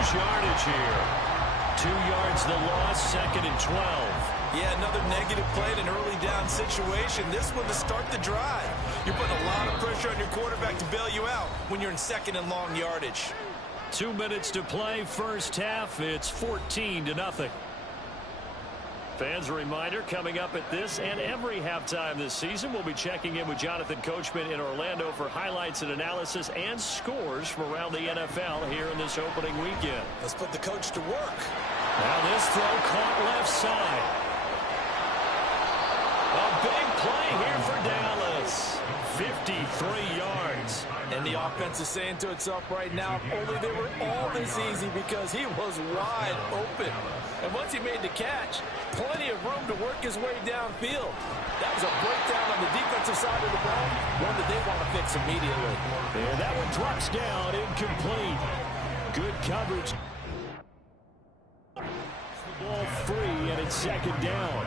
lose yardage here. 2 yards the loss, 2nd and 12. Yeah, another negative play in an early down situation. This one to start the drive. You're putting a lot of pressure on your quarterback to bail you out when you're in 2nd and long yardage. 2 minutes to play, first half. It's 14-0. Fans, a reminder, coming up at this and every halftime this season, we'll be checking in with Jonathan Coachman in Orlando for highlights and analysis and scores from around the NFL here in this opening weekend. Let's put the coach to work. Now this throw caught left side. A big play here for Dallas. 53 yards. And the offense is saying to itself right now, if only they were all this easy, because he was wide open. And once he made the catch, plenty of room to work his way downfield. That was a breakdown on the defensive side of the ball, one that they want to fix immediately. And that one drops down, incomplete. Good coverage. The ball free, and it's 2nd down.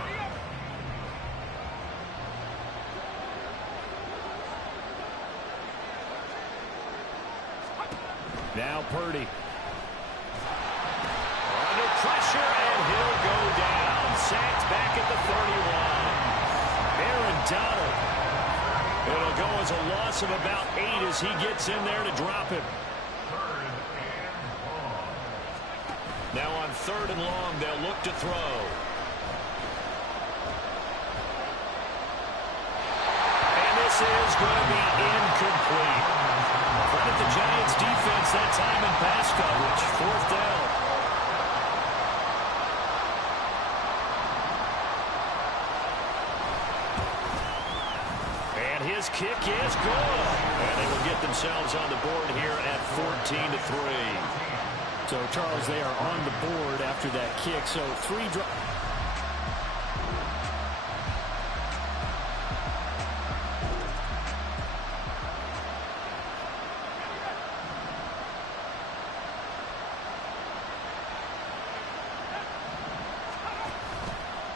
Now Purdy. Under pressure, and he'll go down. Sacked back at the 31. Aaron Donald. It'll go as a loss of about 8 as he gets in there to drop him. Now on 3rd and long, they'll look to throw. And this is going to be incomplete. Credit the Giants defense that time in pass coverage. 4th down. And his kick is good. And they will get themselves on the board here at 14-3. So, Charles, they are on the board after that kick. So, 3 drives.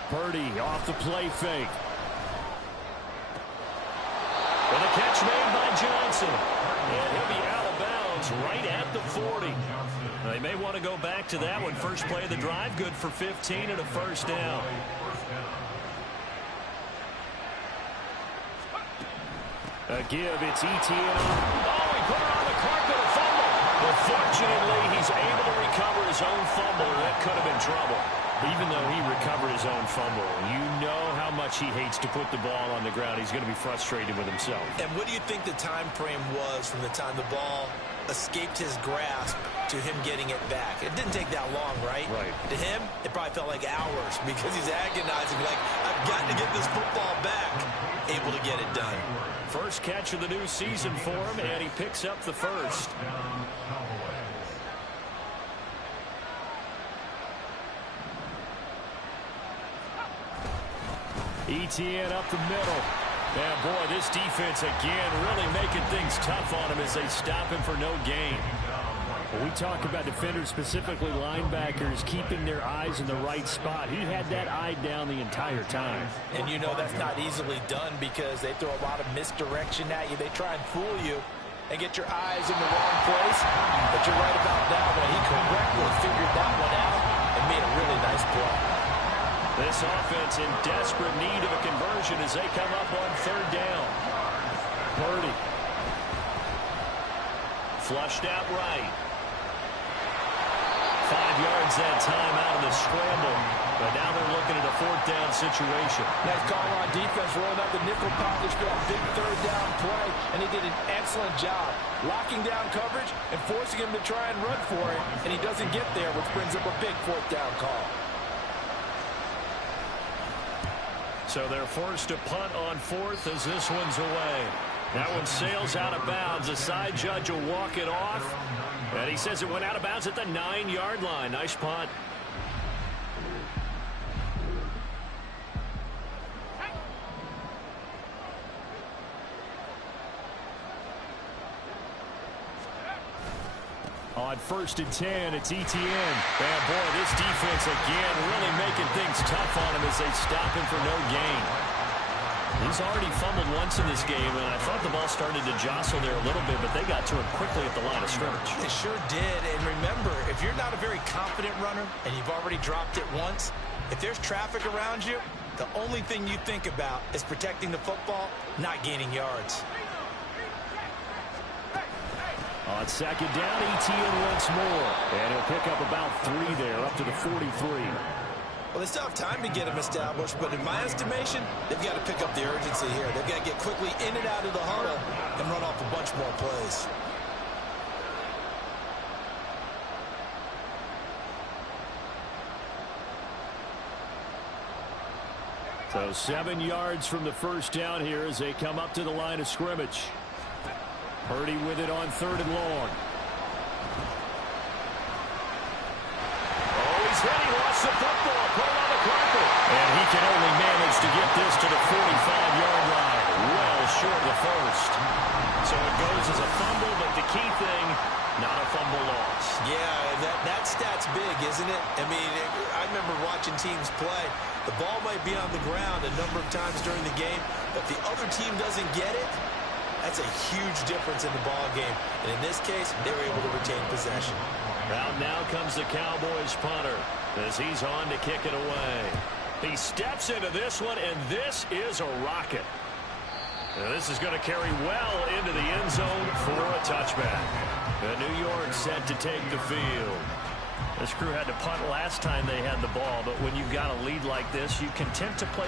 Purdy off the play fake. And a catch made by Johnson. And he'll be out of bounds right at the 40. They may want to go back to that one. First play of the drive, good for 15 and a 1st down. A give, it's Etienne. Oh, he put it on the carpet, a fumble. But fortunately, he's able to recover his own fumble. That could have been trouble. Even though he recovered his own fumble, you know how much he hates to put the ball on the ground. He's going to be frustrated with himself. And what do you think the time frame was from the time the ball escaped his grasp to him getting it back? It didn't take that long, right? Right. To him, it probably felt like hours because he's agonizing, like, I've got to get this football back. Able to get it done. First catch of the new season for him, and he picks up the first. Etienne up the middle. And boy, this defense again really making things tough on him as they stop him for no gain. When we talk about defenders, specifically linebackers, keeping their eyes in the right spot. He had that eye down the entire time. And you know that's not easily done because they throw a lot of misdirection at you. They try and fool you and get your eyes in the wrong place. But you're right about that one. He correctly figured that one out and made a really nice play. This offense in desperate need of a conversion as they come up on 3rd down. Purdy. Flushed out right. 5 yards that time out of the scramble. But now they're looking at a 4th down situation. Nice call on defense, rolling out the nickel package for that big 3rd down play. And he did an excellent job locking down coverage and forcing him to try and run for it. And he doesn't get there, which brings up a big 4th down call. So they're forced to punt on 4th as this one's away. That one sails out of bounds. The side judge will walk it off. And he says it went out of bounds at the 9-yard line. Nice punt. On 1st and 10, it's Etienne. And boy, this defense again really making things tough on him as they stop him for no gain. He's already fumbled once in this game, and I thought the ball started to jostle there a little bit, but they got to it quickly at the line of scrimmage. They sure did, and remember, if you're not a very confident runner and you've already dropped it once, if there's traffic around you, the only thing you think about is protecting the football, not gaining yards. On second down, Etienne once more, and he'll pick up about 3 there, up to the 43. Well, they still have time to get them established, but in my estimation, they've got to pick up the urgency here. They've got to get quickly in and out of the huddle and run off a bunch more plays. So 7 yards from the first down here as they come up to the line of scrimmage. Purdy with it on 3rd and long. Oh, he's hit. He lost the football. Put it on the carpet. And he can only manage to get this to the 45-yard line. Well short of the first. So it goes as a fumble, but the key thing, not a fumble loss. Yeah, that stat's big, isn't it? I mean, I remember watching teams play. The ball might be on the ground a number of times during the game, but if the other team doesn't get it, that's a huge difference in the ball game. And in this case, they were able to retain possession. Out now comes the Cowboys punter as he's on to kick it away. He steps into this one, and this is a rocket. And this is going to carry well into the end zone for a touchback. And New York set to take the field. This crew had to punt last time they had the ball, but when you've got a lead like this, you can tend to play.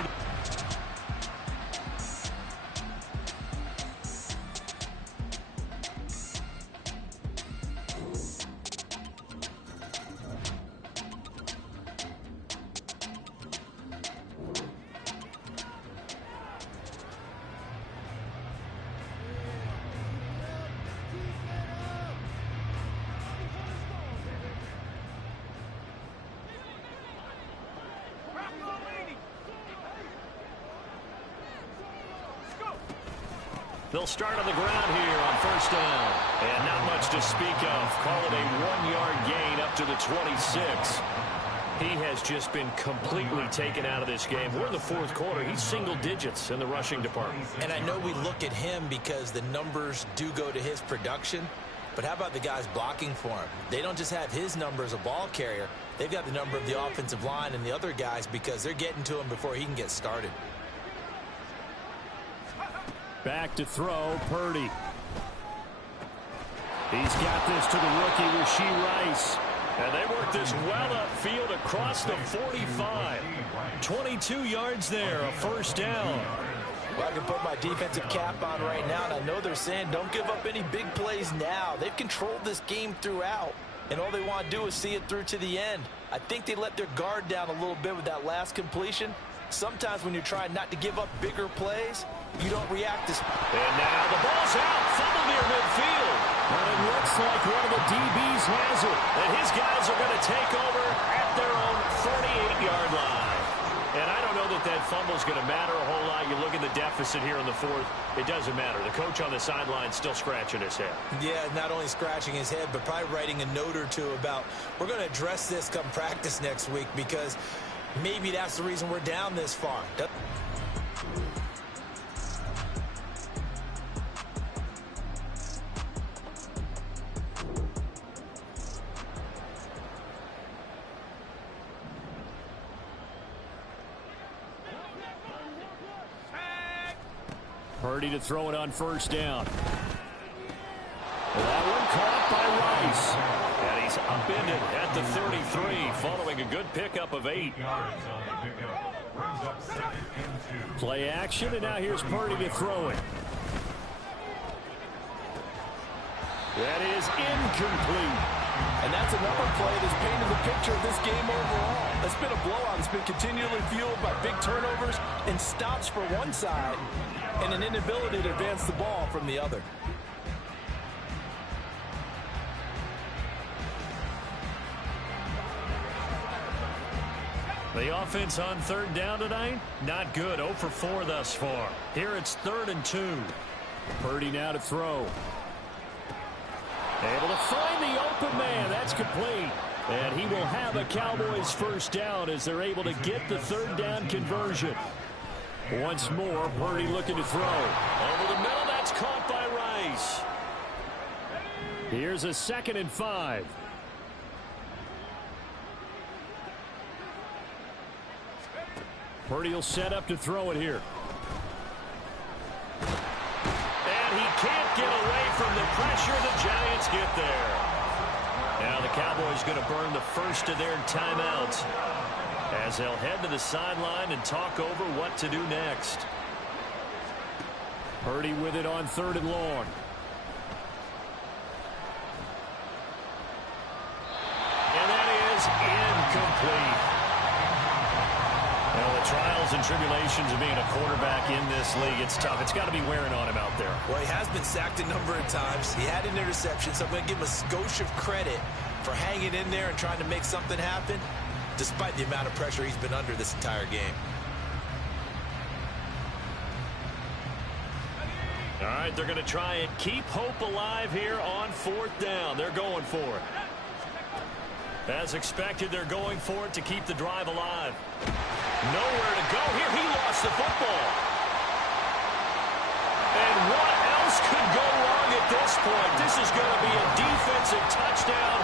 They'll start on the ground here on first down. And not much to speak of. Call it a 1-yard gain up to the 26. He has just been completely taken out of this game. We're in the 4th quarter. He's single digits in the rushing department. And I know we look at him because the numbers do go to his production. But how about the guys blocking for him? They don't just have his number as a ball carrier. They've got the number of the offensive line and the other guys because they're getting to him before he can get started. Back to throw, Purdy. He's got this to the rookie, Rashee Rice. And they work this well upfield across the 45. 22 yards there, a first down. Well, I can put my defensive cap on right now, and I know they're saying don't give up any big plays now. They've controlled this game throughout, and all they want to do is see it through to the end. I think they let their guard down a little bit with that last completion. Sometimes when you're trying not to give up bigger plays, you don't react as... And now the ball's out. Fumble near midfield. But it looks like one of the DBs has it. And his guys are going to take over at their own 48-yard line. And I don't know that fumble's going to matter a whole lot. You look at the deficit here in the 4th. It doesn't matter. The coach on the sideline still scratching his head. Yeah, not only scratching his head, but probably writing a note or two about we're going to address this come practice next week because maybe that's the reason we're down this far. Purdy to throw it on first down. That one caught by Rice. And he's upended at the 33 following a good pickup of 8. Play action, and now here's Purdy to throw it. That is incomplete. And that's another play that's painted the picture of this game overall. It's been a blowout. It's been continually fueled by big turnovers and stops for one side and an inability to advance the ball from the other. The offense on third down tonight, not good. 0 for 4 thus far. Here it's 3rd and 2. Purdy now to throw. Able to find the open man. That's complete. And he will have a Cowboys first down as they're able to get the 3rd down conversion. Once more, Purdy looking to throw. Over the middle, that's caught by Rice. Here's a 2nd and 5. Purdy will set up to throw it here. And he can't get away from the pressure. The Giants get there. Now the Cowboys going to burn the first of their timeouts as they'll head to the sideline and talk over what to do next. Purdy with it on 3rd and long. And that is incomplete. Well, the trials and tribulations of being a quarterback in this league, it's tough. It's got to be wearing on him out there. Well, he has been sacked a number of times. He had an interception, so I'm going to give him a skosh of credit for hanging in there and trying to make something happen, despite the amount of pressure he's been under this entire game. All right, they're going to try and keep hope alive here on 4th down. They're going for it. As expected, they're going for it to keep the drive alive. Nowhere to go here. He lost the football. And what else could go wrong at this point? This is going to be a defensive touchdown.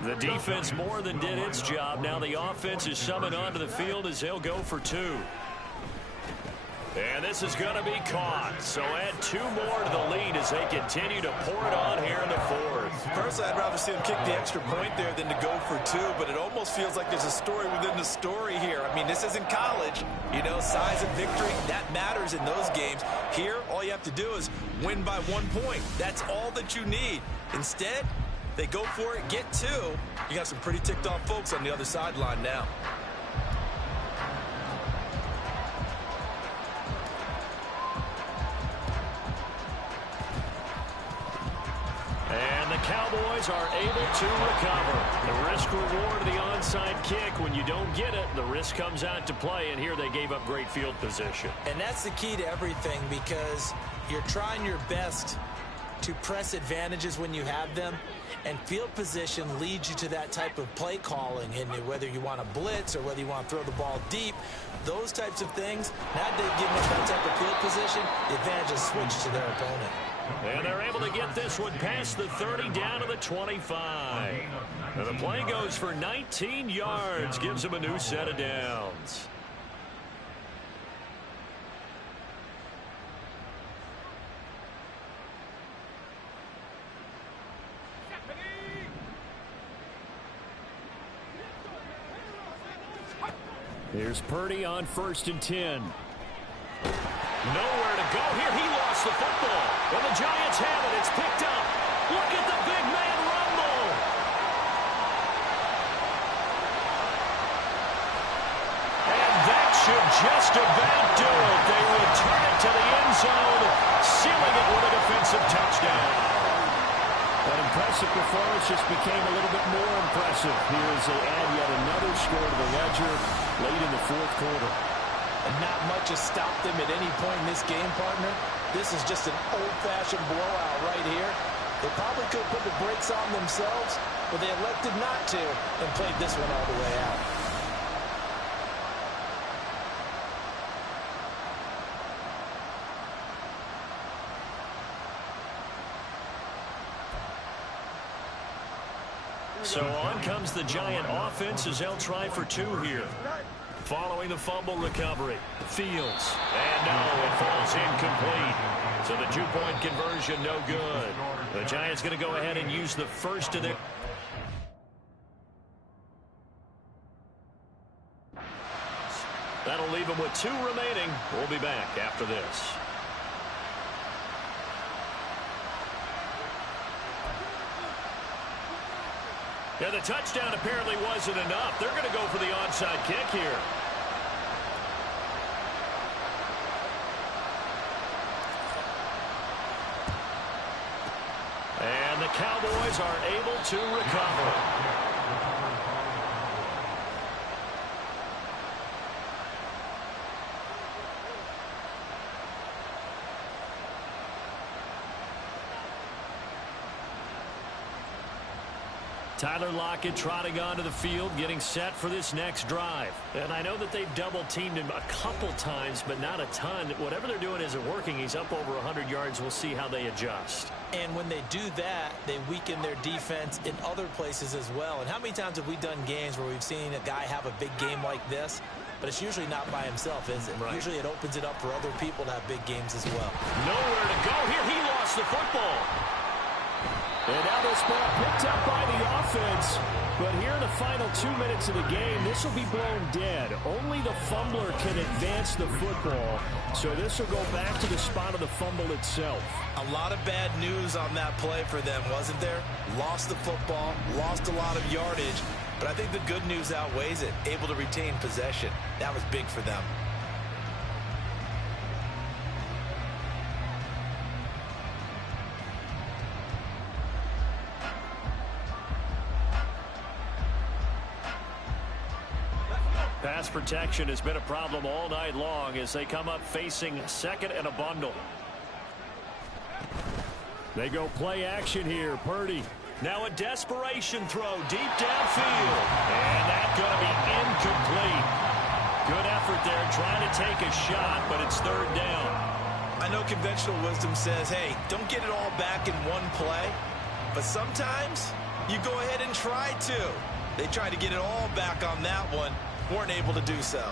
The defense more than did its job. Now the offense is summoned onto the field as they'll go for 2. And this is going to be caught. So add 2 more to the lead as they continue to pour it on here in the 4th. Personally, I'd rather see them kick the extra point there than to go for 2, but it almost feels like there's a story within the story here. I mean, this isn't college. You know, size of victory, that matters in those games. Here, all you have to do is win by 1 point. That's all that you need. Instead, they go for it, get 2. You got some pretty ticked off folks on the other sideline now. And the Cowboys are able to recover. The risk reward of the onside kick. When you don't get it, the risk comes out to play, and here they gave up great field position. And that's the key to everything, because you're trying your best to press advantages when you have them, and field position leads you to that type of play calling. And whether you want to blitz or whether you want to throw the ball deep, those types of things, now they've given us that type of field position, the advantage is switched to their opponent. And they're able to get this one past the 30 down to the 25. Now the play goes for 19 yards, gives them a new set of downs. Here's Purdy on 1st and 10. Nowhere to go here. He lost the football. And the Giants have it. It's picked up. Look at the big man rumble. And that should just about do it. They return it to the end zone, sealing it with a defensive touchdown. That impressive performance just became a little bit more impressive here as they add yet another score to the ledger late in the 4th quarter. And not much has stopped them at any point in this game, partner. This is just an old-fashioned blowout right here. They probably could have put the brakes on themselves, but they elected not to and played this one all the way out. So on comes the Giant offense as they'll try for 2 here. Following the fumble recovery, Fields. And no, it falls incomplete. So the two-point conversion, no good. The Giants going to go ahead and use the first of their... That'll leave them with 2 remaining. We'll be back after this. Yeah, the touchdown apparently wasn't enough. They're going to go for the onside kick here. And the Cowboys are able to recover. Tyler Lockett trotting onto the field, getting set for this next drive. And I know that they've double-teamed him a couple times, but not a ton. Whatever they're doing isn't working. He's up over 100 yards. We'll see how they adjust. And when they do that, they weaken their defense in other places as well. And how many times have we done games where we've seen a guy have a big game like this? But it's usually not by himself, is it? Right. Usually it opens it up for other people to have big games as well. Nowhere to go here. He lost the football. And now this ball picked up by the offense. But here in the final 2 minutes of the game, this will be blown dead. Only the fumbler can advance the football. So this will go back to the spot of the fumble itself. A lot of bad news on that play for them, wasn't there? Lost the football, lost a lot of yardage. But I think the good news outweighs it. Able to retain possession. That was big for them. Pass protection has been a problem all night long as they come up facing second and a bundle. They go play action here. Purdy. Now a desperation throw deep downfield. And that's going to be incomplete. Good effort there trying to take a shot, but it's third down. I know conventional wisdom says, hey, don't get it all back in one play. But sometimes you go ahead and try to. They tried to get it all back on that one. Weren't able to do so.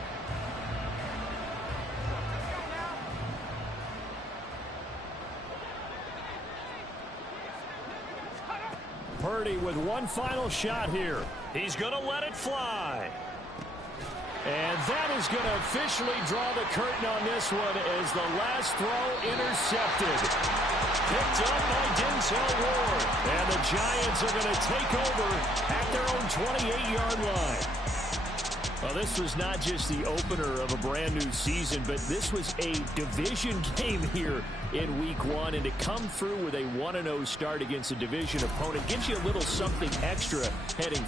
Purdy with one final shot here. He's going to let it fly. And that is going to officially draw the curtain on this one as the last throw intercepted. Picked up by Denzel Ward. And the Giants are going to take over at their own 28-yard line. Well, this was not just the opener of a brand new season, but this was a division game here in week 1. And to come through with a 1-0 start against a division opponent gives you a little something extra heading